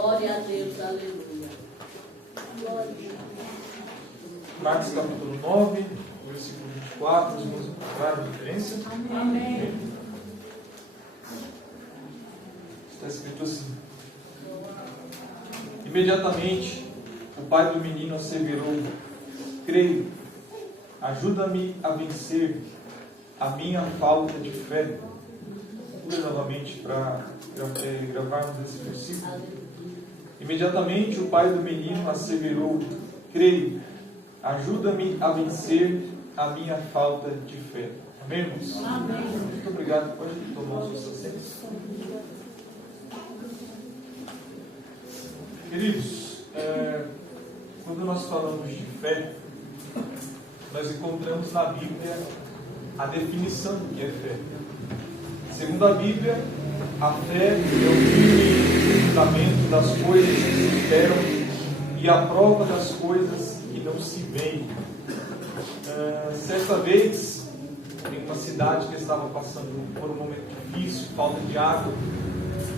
Glória a Deus, aleluia. Glória a Deus. Marcos capítulo 9, versículo 24, os irmãos encontraram a referência? Amém. Está escrito assim: imediatamente o pai do menino asseverou: creio, ajuda-me a vencer a minha falta de fé. Pula novamente para gravarmos esse versículo. Imediatamente o pai do menino asseverou: creio, ajuda-me a vencer a minha falta de fé. Amém, irmãos? Amém. Muito obrigado. Pode tomar os seus assentos. Queridos, quando nós falamos de fé, nós encontramos na Bíblia a definição do que é fé. Segundo a Bíblia, a fé é o firme fundamento das coisas que se esperam e a prova das coisas que não se veem. Certa vez, em uma cidade que estava passando por um momento difícil, falta de água,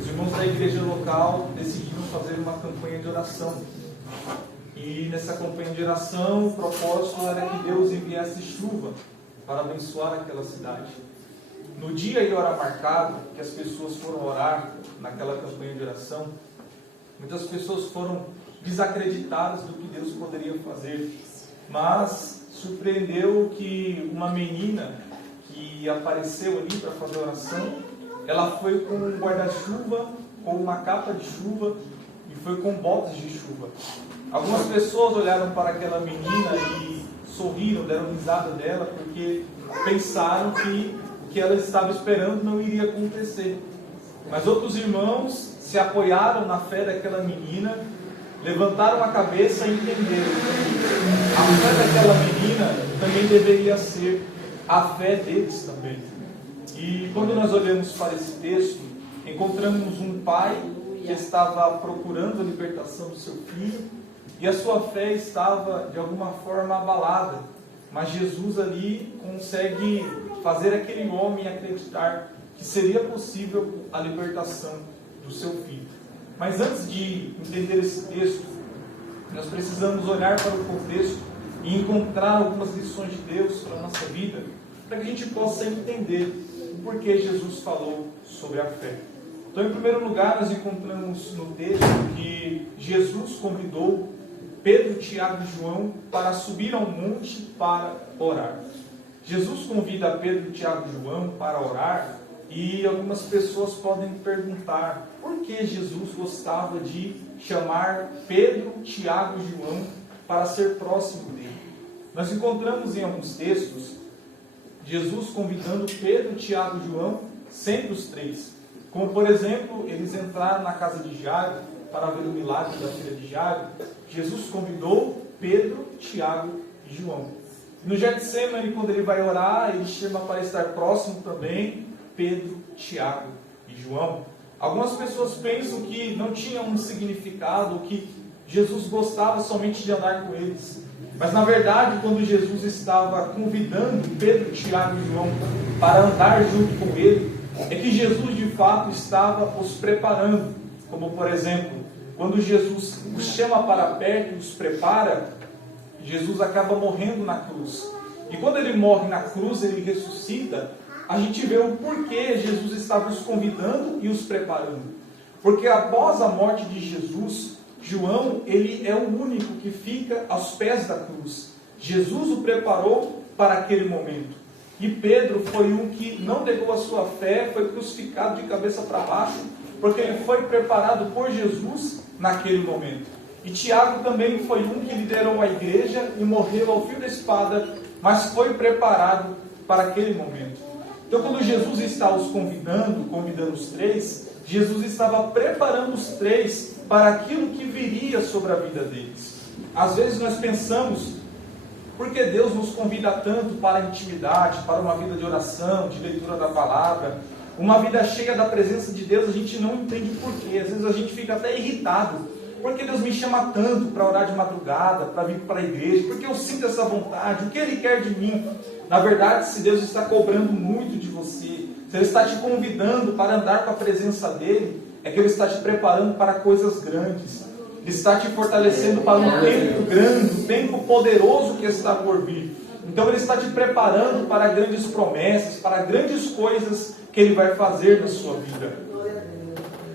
os irmãos da igreja local decidiram fazer uma campanha de oração. E nessa campanha de oração, o propósito era que Deus enviasse chuva para abençoar aquela cidade. No dia e hora marcado que as pessoas foram orar naquela campanha de oração, muitas pessoas foram desacreditadas do que Deus poderia fazer. Mas surpreendeu que uma menina que apareceu ali para fazer oração, ela foi com um guarda-chuva, com uma capa de chuva e foi com botas de chuva. Algumas pessoas olharam para aquela menina e sorriram, deram risada dela, porque pensaram que o que ela estava esperando não iria acontecer. Mas outros irmãos se apoiaram na fé daquela menina, levantaram a cabeça e entenderam que a fé daquela menina também deveria ser a fé deles também. E quando nós olhamos para esse texto, encontramos um pai que estava procurando a libertação do seu filho e a sua fé estava de alguma forma abalada. Mas Jesus ali consegue fazer aquele homem acreditar que seria possível a libertação do seu filho. Mas antes de entender esse texto, nós precisamos olhar para o contexto e encontrar algumas lições de Deus para a nossa vida, para que a gente possa entender o porquê Jesus falou sobre a fé. Então, em primeiro lugar, nós encontramos no texto que Jesus convidou Pedro, Tiago e João para subir ao monte para orar. Jesus convida Pedro, Tiago e João para orar, e algumas pessoas podem perguntar por que Jesus gostava de chamar Pedro, Tiago e João para ser próximo dele. Nós encontramos em alguns textos Jesus convidando Pedro, Tiago e João, sempre os três. Como, por exemplo, eles entraram na casa de Jairo para ver o milagre da filha de Jairo. Jesus convidou Pedro, Tiago e João. No Getsemane, quando ele vai orar, ele chama para estar próximo também Pedro, Tiago e João. Algumas pessoas pensam que não tinha um significado, que Jesus gostava somente de andar com eles. Mas na verdade, quando Jesus estava convidando Pedro, Tiago e João para andar junto com ele, é que Jesus de fato estava os preparando. Como por exemplo, quando Jesus os chama para perto e os prepara, Jesus acaba morrendo na cruz. E quando ele morre na cruz, ele ressuscita, a gente vê o porquê Jesus estava os convidando e os preparando. Porque após a morte de Jesus, João, ele é o único que fica aos pés da cruz. Jesus o preparou para aquele momento. E Pedro foi um que não negou a sua fé, foi crucificado de cabeça para baixo, porque ele foi preparado por Jesus naquele momento. E Tiago também foi um que liderou a igreja e morreu ao fio da espada, mas foi preparado para aquele momento. Então, quando Jesus está os convidando os três, Jesus estava preparando os três para aquilo que viria sobre a vida deles. Às vezes nós pensamos, por que Deus nos convida tanto para a intimidade, para uma vida de oração, de leitura da palavra, uma vida cheia da presença de Deus? A gente não entende porquê. Às vezes a gente fica até irritado. Por que Deus me chama tanto para orar de madrugada, para vir para a igreja? Por que eu sinto essa vontade? O que Ele quer de mim? Na verdade, se Deus está cobrando muito de você, se Ele está te convidando para andar com a presença dEle, é que Ele está te preparando para coisas grandes. Ele está te fortalecendo para um tempo grande, um tempo poderoso que está por vir. Então Ele está te preparando para grandes promessas, para grandes coisas que Ele vai fazer na sua vida.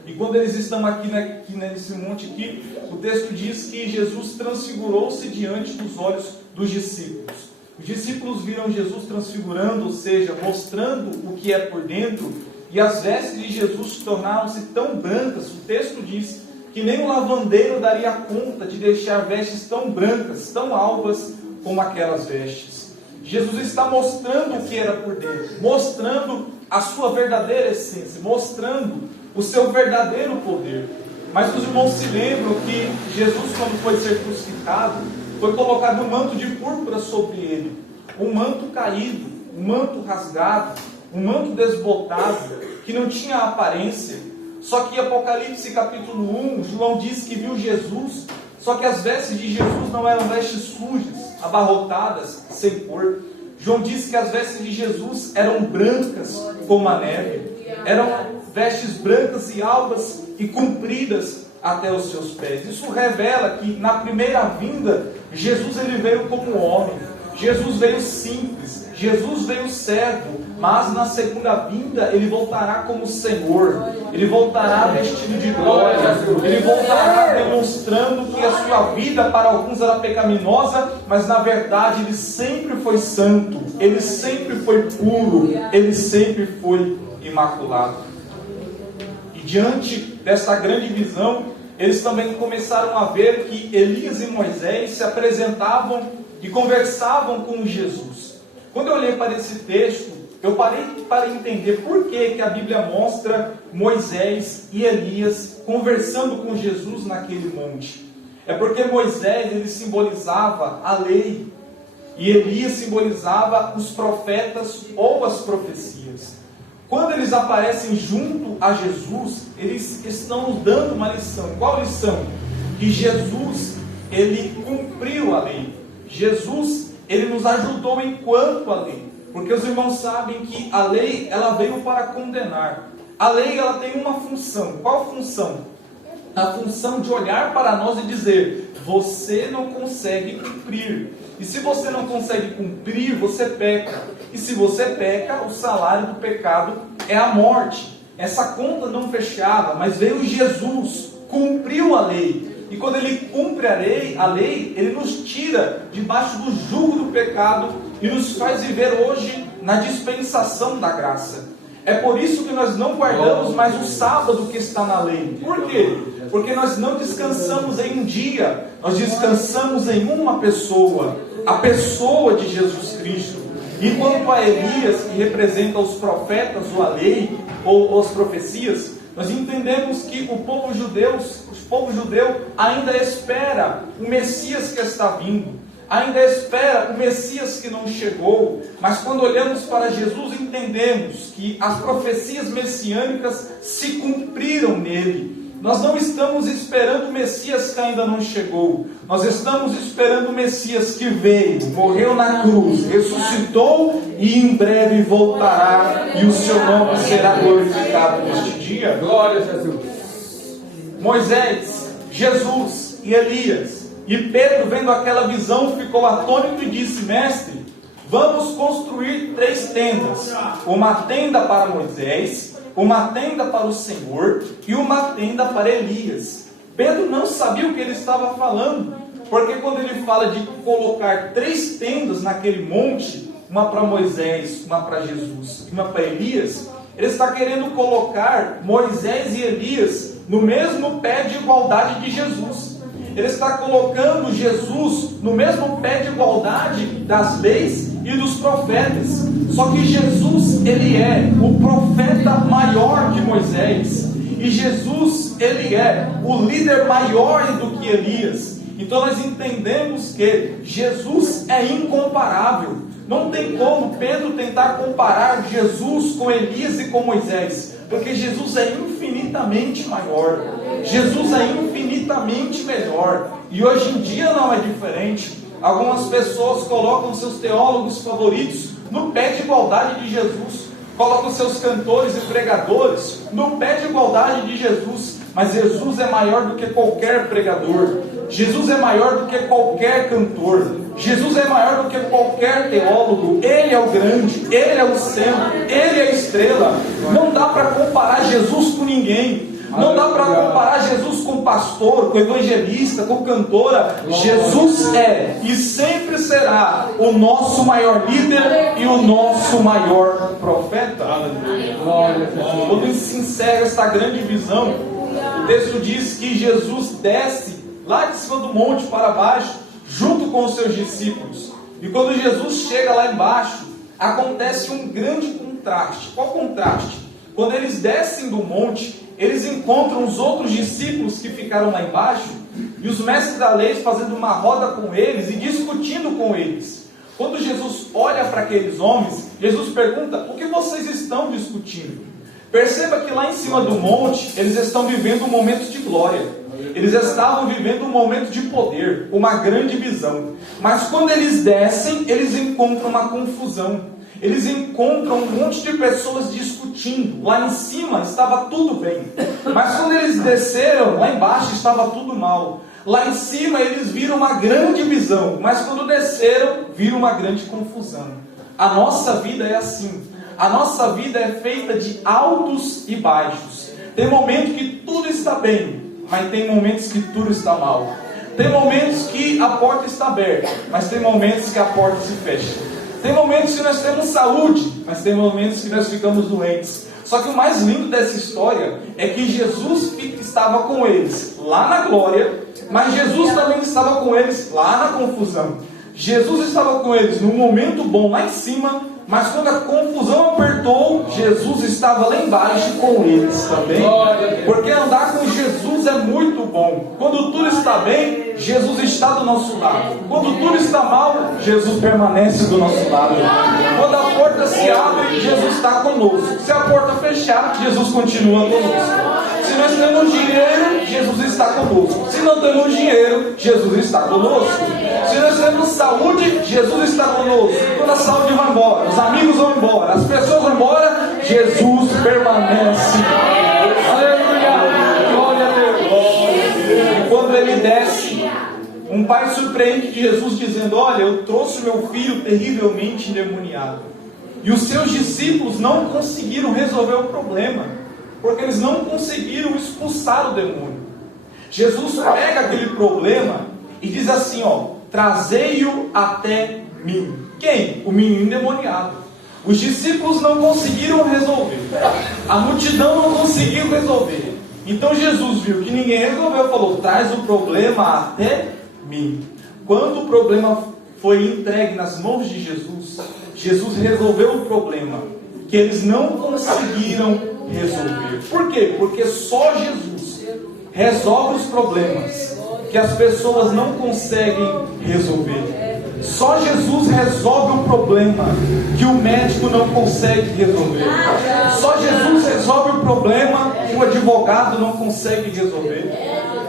E quando eles estão aqui nesse monte aqui, o texto diz que Jesus transfigurou-se diante dos olhos dos discípulos. Os discípulos viram Jesus transfigurando, ou seja, mostrando o que é por dentro, e as vestes de Jesus tornaram-se tão brancas. O texto diz que nem um lavandeiro daria conta de deixar vestes tão brancas, tão alvas como aquelas vestes. Jesus está mostrando o que era por dentro, mostrando a sua verdadeira essência, mostrando o seu verdadeiro poder. Mas os irmãos se lembram que Jesus, quando foi ser crucificado, foi colocado um manto de púrpura sobre ele, um manto caído, um manto rasgado, um manto desbotado, que não tinha aparência. Só que em Apocalipse capítulo 1, João diz que viu Jesus, só que as vestes de Jesus não eram vestes sujas, abarrotadas, sem cor. João diz que as vestes de Jesus eram brancas como a neve, eram vestes brancas e alvas e compridas até os seus pés. Isso revela que na primeira vinda, Jesus ele veio como homem, Jesus veio simples, Jesus veio servo, mas na segunda vinda ele voltará como Senhor, ele voltará vestido de glória, ele voltará demonstrando que a sua vida para alguns era pecaminosa, mas na verdade ele sempre foi santo, ele sempre foi puro, ele sempre foi imaculado. E diante desta grande visão, eles também começaram a ver que Elias e Moisés se apresentavam e conversavam com Jesus. Quando eu olhei para esse texto, eu parei para entender por que a Bíblia mostra Moisés e Elias conversando com Jesus naquele monte. É porque Moisés ele simbolizava a lei e Elias simbolizava os profetas ou as profecias. Quando eles aparecem junto a Jesus, eles estão nos dando uma lição. Qual lição? Que Jesus, ele cumpriu a lei. Jesus, ele nos ajudou enquanto a lei. Porque os irmãos sabem que a lei, ela veio para condenar. A lei, ela tem uma função. Qual função? A função de olhar para nós e dizer: você não consegue cumprir. E se você não consegue cumprir, você peca. E se você peca, o salário do pecado é a morte. Essa conta não fechava, mas veio Jesus, cumpriu a lei. E quando ele cumpre a lei, ele nos tira debaixo do jugo do pecado e nos faz viver hoje na dispensação da graça. É por isso que nós não guardamos mais o sábado que está na lei. Por quê? Porque nós não descansamos em um dia, nós descansamos em uma pessoa, a pessoa de Jesus Cristo. E quanto a Elias, que representa os profetas ou a lei, ou as profecias, nós entendemos que o povo judeu ainda espera o Messias que está vindo, ainda espera o Messias que não chegou. Mas quando olhamos para Jesus, entendemos que as profecias messiânicas se cumpriram nele. Nós não estamos esperando o Messias que ainda não chegou. Nós estamos esperando o Messias que veio, morreu na cruz, ressuscitou e em breve voltará. E o seu nome será glorificado neste dia. Glória a Jesus. Moisés, Jesus e Elias. E Pedro, vendo aquela visão, ficou atônito e disse: mestre, vamos construir 3 tendas. Uma tenda para Moisés, uma tenda para o Senhor e uma tenda para Elias. Pedro não sabia o que ele estava falando, porque quando ele fala de colocar 3 tendas naquele monte, uma para Moisés, uma para Jesus e uma para Elias, ele está querendo colocar Moisés e Elias no mesmo pé de igualdade de Jesus. Ele está colocando Jesus no mesmo pé de igualdade das leis e dos profetas. Só que Jesus, ele é o profeta maior que Moisés. E Jesus, ele é o líder maior do que Elias. Então nós entendemos que Jesus é incomparável. Não tem como Pedro tentar comparar Jesus com Elias e com Moisés, porque Jesus é infinitamente maior, Jesus é infinitamente melhor. E hoje em dia não é diferente. Algumas pessoas colocam seus teólogos favoritos no pé de igualdade de Jesus, colocam seus cantores e pregadores no pé de igualdade de Jesus, mas Jesus é maior do que qualquer pregador, Jesus é maior do que qualquer cantor, Jesus é maior do que qualquer teólogo. Ele é o grande, Ele é o centro, Ele é a estrela. Não dá para comparar Jesus com ninguém. Não dá para comparar Jesus com pastor, com evangelista, com cantora. Jesus é e sempre será o nosso maior líder e o nosso maior profeta. Quando se encerra esta grande visão, o texto diz que Jesus desce lá de cima do monte para baixo, junto com os seus discípulos. E quando Jesus chega lá embaixo, acontece um grande contraste. Qual contraste? Quando eles descem do monte, eles encontram os outros discípulos que ficaram lá embaixo, e os mestres da lei fazendo uma roda com eles e discutindo com eles. Quando Jesus olha para aqueles homens, Jesus pergunta: o que vocês estão discutindo? Perceba que lá em cima do monte, eles estão vivendo um momento de glória. Eles estavam vivendo um momento de poder, uma grande visão. Mas quando eles descem, eles encontram uma confusão. Eles encontram um monte de pessoas discutindo. Lá em cima estava tudo bem, mas quando eles desceram, lá embaixo estava tudo mal. Lá em cima eles viram uma grande visão, mas quando desceram, viram uma grande confusão. A nossa vida é assim. A nossa vida é feita de altos e baixos. Tem momentos que tudo está bem, mas tem momentos que tudo está mal. Tem momentos que a porta está aberta, mas tem momentos que a porta se fecha. Tem momentos que nós temos saúde, mas tem momentos que nós ficamos doentes. Só que o mais lindo dessa história é que Jesus estava com eles lá na glória, mas Jesus também estava com eles lá na confusão. Jesus estava com eles num momento bom lá em cima, mas quando a confusão apertou, Jesus estava lá embaixo com eles também. Porque andar com Jesus é muito bom. Quando tudo está bem, Jesus está do nosso lado. Quando tudo está mal, Jesus permanece do nosso lado. Quando a porta se abre, Jesus está conosco. Se a porta fechar, Jesus continua conosco. Se nós temos dinheiro, Jesus está conosco. Se não temos dinheiro, Jesus está conosco. Se nós temos saúde, Jesus está conosco. Quando a saúde vai embora, os amigos vão embora, as pessoas vão embora, Jesus permanece. Aleluia! Glória a Deus! E quando ele desce, um pai surpreende Jesus dizendo: olha, eu trouxe meu filho terrivelmente endemoniado. E os seus discípulos não conseguiram resolver o problema, porque eles não conseguiram expulsar o demônio. Jesus pega aquele problema e diz assim: ó, trazei-o até mim. Quem? O menino endemoniado. Os discípulos não conseguiram resolver, a multidão não conseguiu resolver. Então Jesus viu que ninguém resolveu, falou: traz o problema até mim. Quando o problema foi entregue nas mãos de Jesus, Jesus resolveu o problema que eles não conseguiram resolver. Por quê? Porque só Jesus resolve os problemas que as pessoas não conseguem resolver. Só Jesus resolve o problema que o médico não consegue resolver. Só Jesus resolve o problema que o advogado não consegue resolver.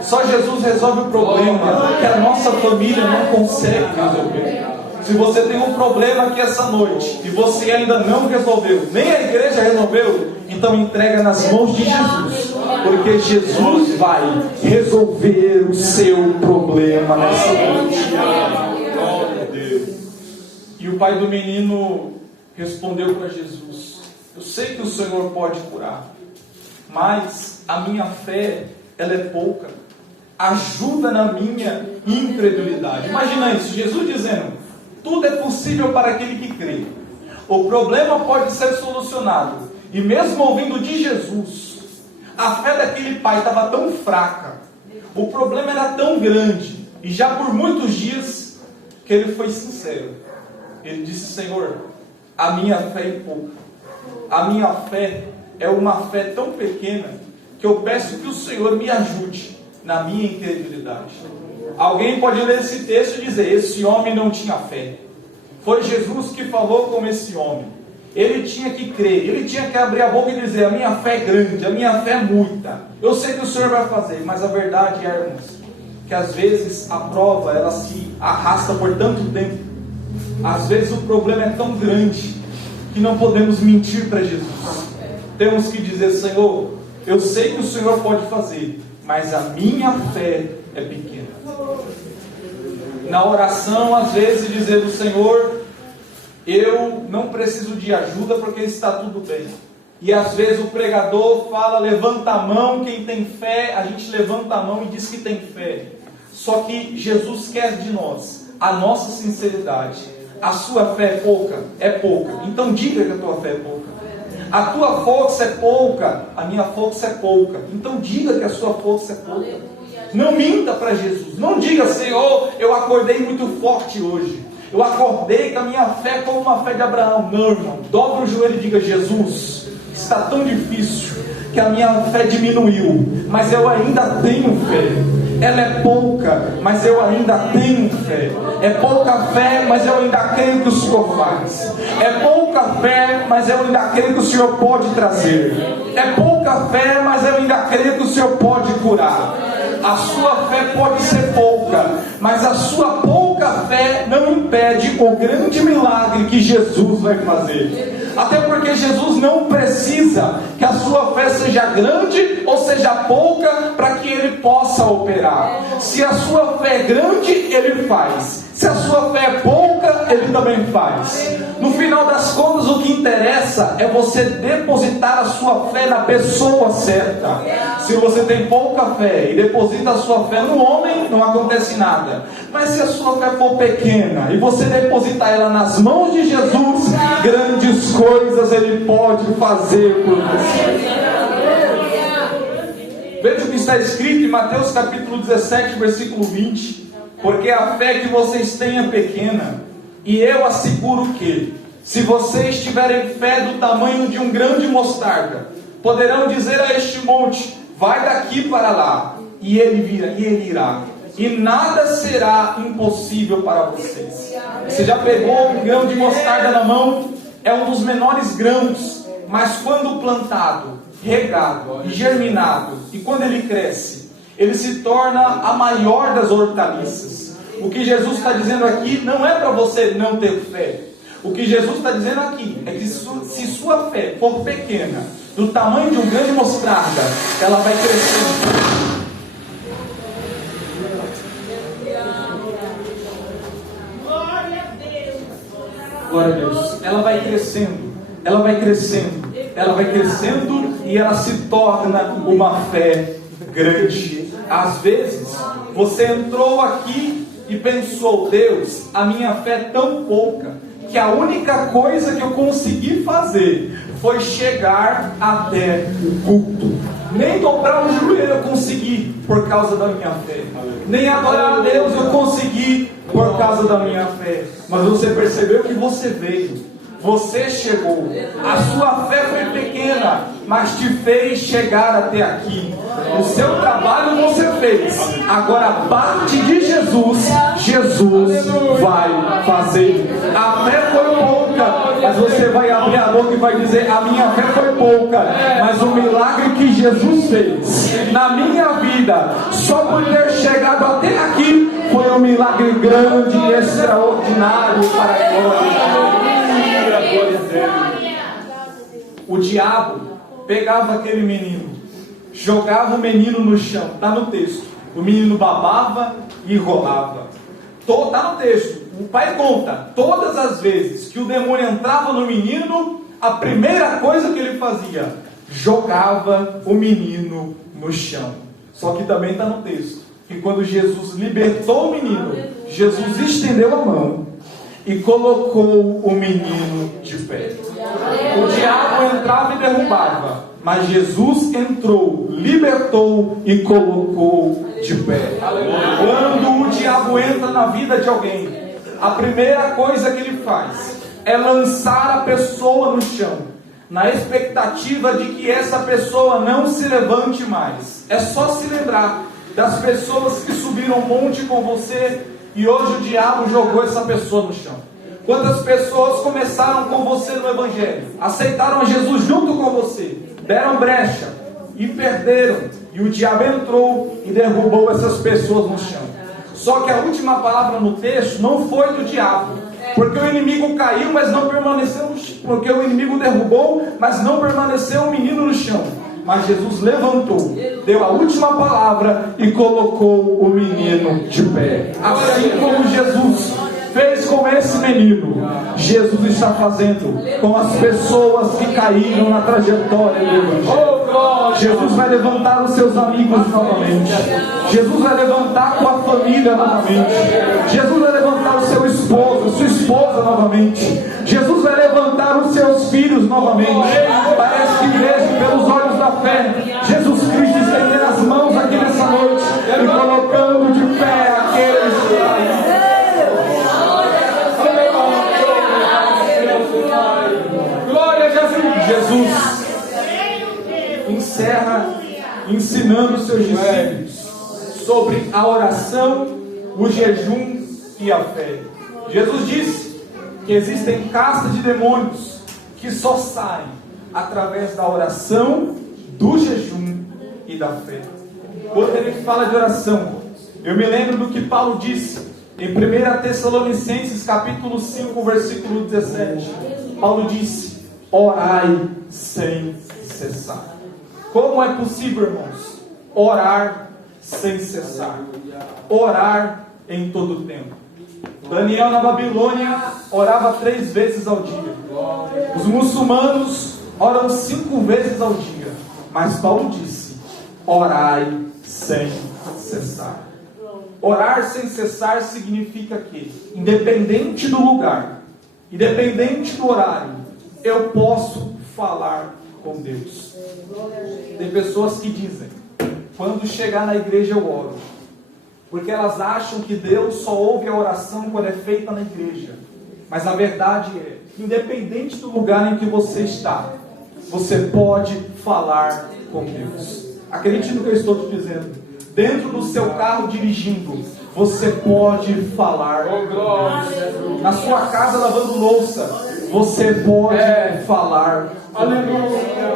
Só Jesus resolve o problema que a nossa família não consegue resolver. Se você tem um problema aqui essa noite e você ainda não resolveu, nem a igreja resolveu, então entrega nas mãos de Jesus, porque Jesus vai resolver o seu problema nessa noite. E o pai do menino respondeu para Jesus: eu sei que o Senhor pode curar, mas a minha fé, ela é pouca. Ajuda na minha incredulidade. Imagina isso, Jesus dizendo: tudo é possível para aquele que crê. O problema pode ser solucionado. E mesmo ouvindo de Jesus, a fé daquele pai estava tão fraca, o problema era tão grande, e já por muitos dias, que ele foi sincero. Ele disse: Senhor, a minha fé é pouca. A minha fé é uma fé tão pequena, que eu peço que o Senhor me ajude na minha incredulidade. Alguém pode ler esse texto e dizer: esse homem não tinha fé. Foi Jesus que falou com esse homem. Ele tinha que crer, ele tinha que abrir a boca e dizer: a minha fé é grande, a minha fé é muita. Eu sei que o Senhor vai fazer. Mas a verdade é, irmãos, que às vezes a prova, ela se arrasta por tanto tempo. Às vezes o problema é tão grande que não podemos mentir para Jesus. Temos que dizer: Senhor, eu sei que o Senhor pode fazer, mas a minha fé é pequena. Na oração, às vezes, dizendo: Senhor, eu não preciso de ajuda porque está tudo bem. E às vezes o pregador fala: levanta a mão, quem tem fé. A gente levanta a mão e diz que tem fé. Só que Jesus quer de nós a nossa sinceridade. A sua fé é pouca? É pouca. Então diga que a tua fé é pouca. A tua força é pouca, a minha força é pouca. Então diga que a sua força é pouca. Não minta para Jesus. Não diga: Senhor, eu acordei muito forte hoje. Eu acordei com a minha fé como uma fé de Abraão. Não, irmão. Dobra o joelho e diga: Jesus, está tão difícil que a minha fé diminuiu, mas eu ainda tenho fé. Ela é pouca, mas eu ainda tenho fé. É pouca fé, mas eu ainda creio que o Senhor faz. É pouca fé, mas eu ainda creio que o Senhor pode trazer. É pouca fé, mas eu ainda creio que o Senhor pode curar. A sua fé pode ser pouca, mas a sua pouca fé não impede o grande milagre que Jesus vai fazer. Até porque Jesus não precisa que a sua fé seja grande ou seja pouca para que Ele possa operar. Se a sua fé é grande, Ele faz. Se a sua fé é pouca, Ele também faz. No final das contas, o que interessa é você depositar a sua fé na pessoa certa. Se você tem pouca fé e deposita a sua fé no homem, não acontece nada. Mas se a sua fé for pequena e você depositar ela nas mãos de Jesus, grandes coisas Ele pode fazer por você. Veja o que está escrito em Mateus capítulo 17, versículo 20. Porque a fé que vocês têm é pequena. E eu asseguro que, se vocês tiverem fé do tamanho de um grão de mostarda, poderão dizer a este monte: vai daqui para lá, e ele irá. E nada será impossível para vocês. Você já pegou um grão de mostarda na mão? É um dos menores grãos, mas quando plantado, regado e germinado, e quando ele cresce, ele se torna a maior das hortaliças. O que Jesus está dizendo aqui não é para você não ter fé. O que Jesus está dizendo aqui é que se sua fé for pequena, do tamanho de um grão de mostarda, ela vai crescendo. Glória a Deus. Ela vai crescendo, ela vai crescendo, ela vai crescendo e ela se torna uma fé grande. Às vezes, você entrou aqui e pensou: Deus, a minha fé é tão pouca que a única coisa que eu consegui fazer foi chegar até o culto. Nem dobrar o joelho eu consegui por causa da minha fé. Nem adorar a Deus eu consegui por causa da minha fé. Mas você percebeu que você veio. Você chegou. A sua fé foi pequena, mas te fez chegar até aqui. O seu trabalho você fez. Agora, a parte de Jesus, Jesus vai fazer. A fé foi pouca, mas você vai abrir a boca e vai dizer: a minha fé foi pouca, mas o milagre que Jesus fez na minha vida, só por ter chegado até aqui, foi um milagre grande e extraordinário para a glória. O diabo pegava aquele menino, jogava o menino no chão. Está no texto. O menino babava e rolava. Está no texto. O pai conta: todas as vezes que o demônio entrava no menino, a primeira coisa que ele fazia, jogava o menino no chão. Só que também está no texto que quando Jesus libertou o menino, Jesus estendeu a mão e colocou o menino de pé. O diabo entrava e derrubava, mas Jesus entrou, libertou e colocou de pé. Quando o diabo entra na vida de alguém, a primeira coisa que ele faz é lançar a pessoa no chão, na expectativa de que essa pessoa não se levante mais. É só se lembrar das pessoas que subiram um monte com você e hoje o diabo jogou essa pessoa no chão. Quantas pessoas começaram com você no Evangelho, aceitaram a Jesus junto com você, deram brecha e perderam, e o diabo entrou e derrubou essas pessoas no chão. Só que a última palavra no texto não foi do diabo, porque o inimigo caiu, mas não permaneceu no chão, porque o inimigo derrubou, mas não permaneceu o menino no chão. Mas Jesus levantou, deu a última palavra e colocou o menino de pé. Assim como Jesus fez com esse menino, Jesus está fazendo com as pessoas que caíram na trajetória do Evangelho. Jesus vai levantar os seus amigos novamente. Jesus vai levantar a tua família novamente. Jesus vai levantar o seu esposo, sua esposa novamente. Jesus vai levantar os seus filhos novamente. Parece que vejo pelos olhos da fé Jesus Cristo estendendo as mãos aqui nessa noite e colocando de pé aqueles que caíram. Glória a Jesus. Jesus encerra ensinando os seus discípulos sobre a oração, o jejum e a fé. Jesus disse que existem castas de demônios que só saem através da oração, do jejum e da fé. Quando ele fala de oração, eu me lembro do que Paulo disse em 1 Tessalonicenses capítulo 5, versículo 17. Paulo disse: orai sem cessar. Como é possível, irmãos, orar sem cessar? Orar em todo tempo. Daniel na Babilônia orava 3 vezes ao dia. Os muçulmanos oram 5 vezes ao dia. Mas Paulo disse: orai sem cessar. Orar sem cessar significa que, independente do lugar, independente do horário, eu posso falar com Deus. Tem pessoas que dizem: quando chegar na igreja eu oro, porque elas acham que Deus só ouve a oração quando é feita na igreja. Mas a verdade é, independente do lugar em que você está, você pode falar com Deus. Acredite no que eu estou te dizendo. Dentro do seu carro dirigindo, você pode falar com Deus. Na sua casa lavando louça, você pode falar com Deus.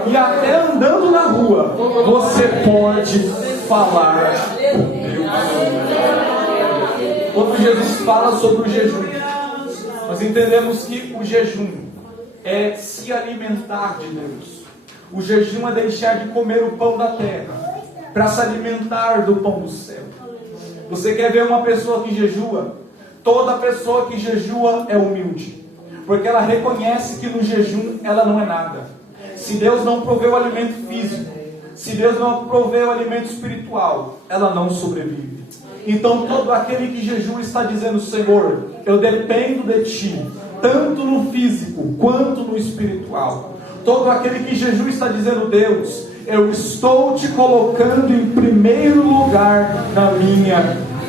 E até andando na rua, você pode falar com Deus. Quando Jesus fala sobre o jejum, nós entendemos que o jejum é se alimentar de Deus. O jejum é deixar de comer o pão da terra para se alimentar do pão do céu. Você quer ver uma pessoa que jejua? Toda pessoa que jejua é humilde, porque ela reconhece que no jejum ela não é nada. Se Deus não proveu o alimento físico, se Deus não proveu o alimento espiritual, ela não sobrevive. Então todo aquele que jejua está dizendo: Senhor, eu dependo de Ti, tanto no físico quanto no espiritual. Todo aquele que jejua está dizendo: Deus, eu estou Te colocando em primeiro lugar na minha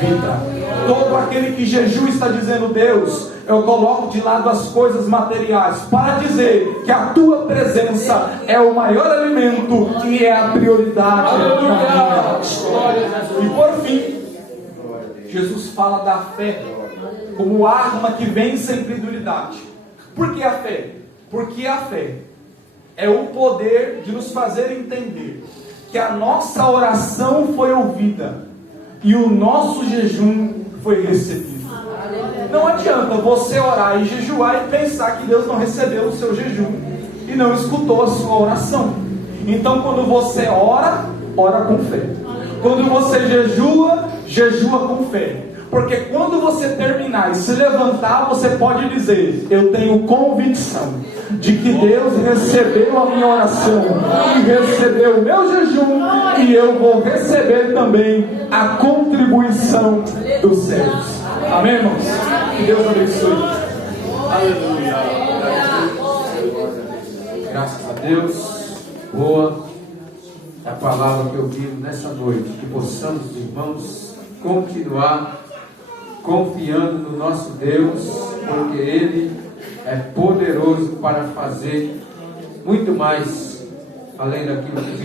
vida. Todo aquele que jejua está dizendo: Deus, eu coloco de lado as coisas materiais para dizer que a Tua presença é o maior alimento e é a prioridade na minha história. E por fim, Jesus fala da fé como arma que vence a incredulidade. Por que a fé? Porque a fé é o poder de nos fazer entender que a nossa oração foi ouvida e o nosso jejum foi recebido. Não adianta você orar e jejuar e pensar que Deus não recebeu o seu jejum e não escutou a sua oração. Então, quando você ora, ora com fé. Quando você jejua, jejua com fé. Porque quando você terminar e se levantar, você pode dizer: eu tenho convicção de que Deus recebeu a minha oração e recebeu o meu jejum, e eu vou receber também a contribuição dos céus. Amém, irmãos? Que Deus abençoe. Aleluia. Graças a Deus. Boa é a palavra que ouvimos nessa noite. Que possamos, irmãos, continuar confiando no nosso Deus, porque Ele é poderoso para fazer muito mais além daquilo que